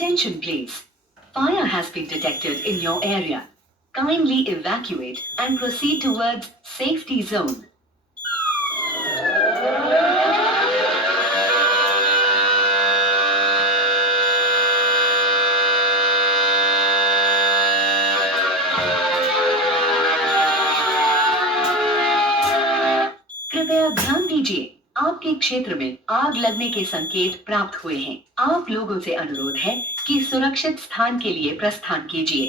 Attention please. Fire has been detected in your area. Kindly evacuate and proceed towards safety zone. कृपया ध्यान दीजिए, आपके क्षेत्र में आग लगने के संकेत प्राप्त हुए हैं। आप लोगों से अनुरोध है कि सुरक्षित स्थान के लिए प्रस्थान कीजिए।